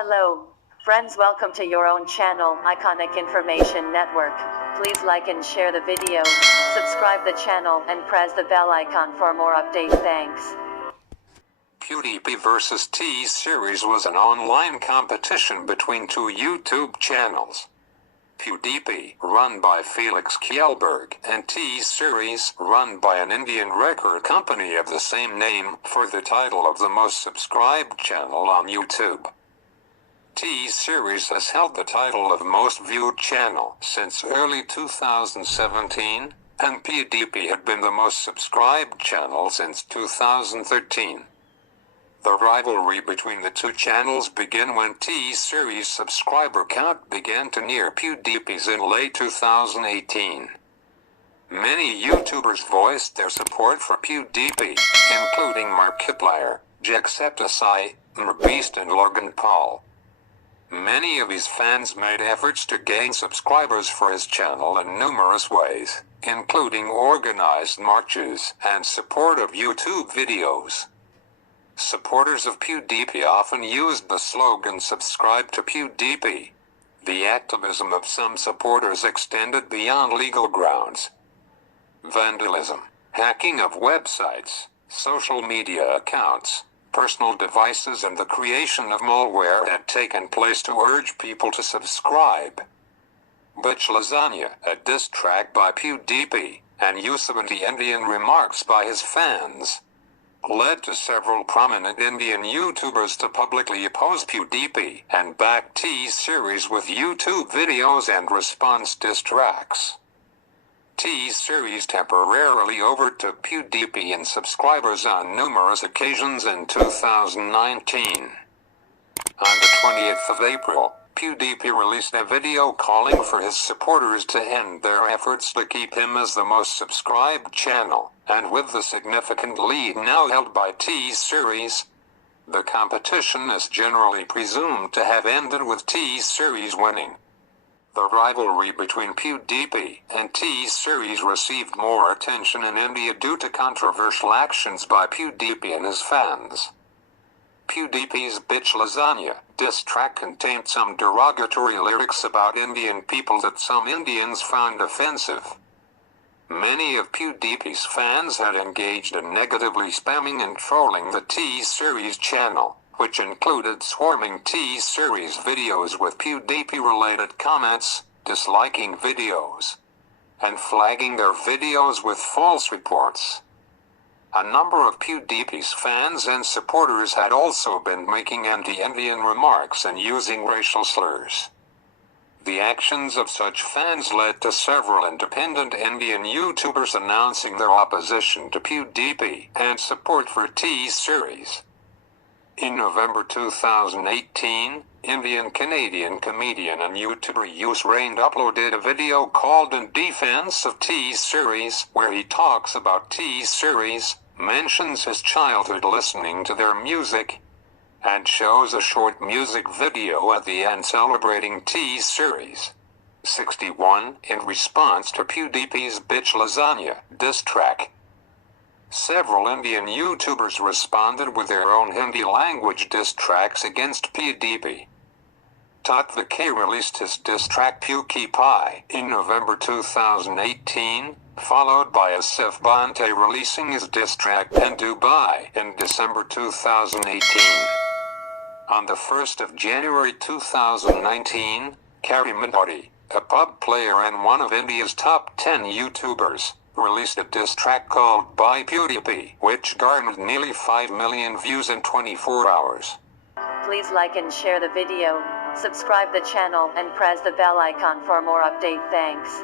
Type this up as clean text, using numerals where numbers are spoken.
Hello, friends, welcome to your own channel, Iconic Information Network. Please like and share the video, subscribe the channel and press the bell icon for more updates. Thanks. PewDiePie vs. T-Series was an online competition between two YouTube channels. PewDiePie, run by Felix Kjellberg, and T-Series, run by an Indian record company of the same name, for the title of the most subscribed channel on YouTube. T-Series has held the title of most viewed channel since early 2017, and PewDiePie had been the most subscribed channel since 2013. The rivalry between the two channels began when T-Series' subscriber count began to near PewDiePie's in late 2018. Many YouTubers voiced their support for PewDiePie, including Markiplier, Jacksepticeye, MrBeast and Logan Paul. Many of his fans made efforts to gain subscribers for his channel in numerous ways, including organized marches and support of YouTube videos. Supporters of PewDiePie often used the slogan "Subscribe to PewDiePie." The activism of some supporters extended beyond legal grounds. Vandalism, hacking of websites, social media accounts, personal devices and the creation of malware had taken place to urge people to subscribe. Bitch Lasagna, a diss track by PewDiePie, and use of anti-Indian remarks by his fans, led to several prominent Indian YouTubers to publicly oppose PewDiePie and back T-Series with YouTube videos and response diss tracks. T-Series temporarily overtook PewDiePie in subscribers on numerous occasions in 2019. On the 20th of April, PewDiePie released a video calling for his supporters to end their efforts to keep him as the most subscribed channel, and with the significant lead now held by T-Series, the competition is generally presumed to have ended with T-Series winning. The rivalry between PewDiePie and T-Series received more attention in India due to controversial actions by PewDiePie and his fans. PewDiePie's Bitch Lasagna diss track contained some derogatory lyrics about Indian people that some Indians found offensive. Many of PewDiePie's fans had engaged in negatively spamming and trolling the T-Series channel, which included swarming T-Series videos with PewDiePie-related comments, disliking videos, and flagging their videos with false reports. A number of PewDiePie's fans and supporters had also been making anti-Indian remarks and using racial slurs. The actions of such fans led to several independent Indian YouTubers announcing their opposition to PewDiePie and support for T-Series. In November 2018, Indian-Canadian comedian and YouTuber Usrain uploaded a video called "In Defense of T-Series," where he talks about T-Series, mentions his childhood listening to their music, and shows a short music video at the end celebrating T-Series. 61, in response to PewDiePie's Bitch Lasagna diss track. Several Indian YouTubers responded with their own Hindi-language diss tracks against PewDiePie. Tattvik released his diss track PewDiePie in November 2018, followed by Asif Bante releasing his diss track "In Dubai" in December 2018. On the 1st of January 2019, Karim Mantari, a pub player and one of India's top 10 YouTubers, released a diss track called "By PewDiePie," which garnered nearly 5 million views in 24 hours. Please like and share the video, subscribe the channel and press the bell icon for more updates. Thanks.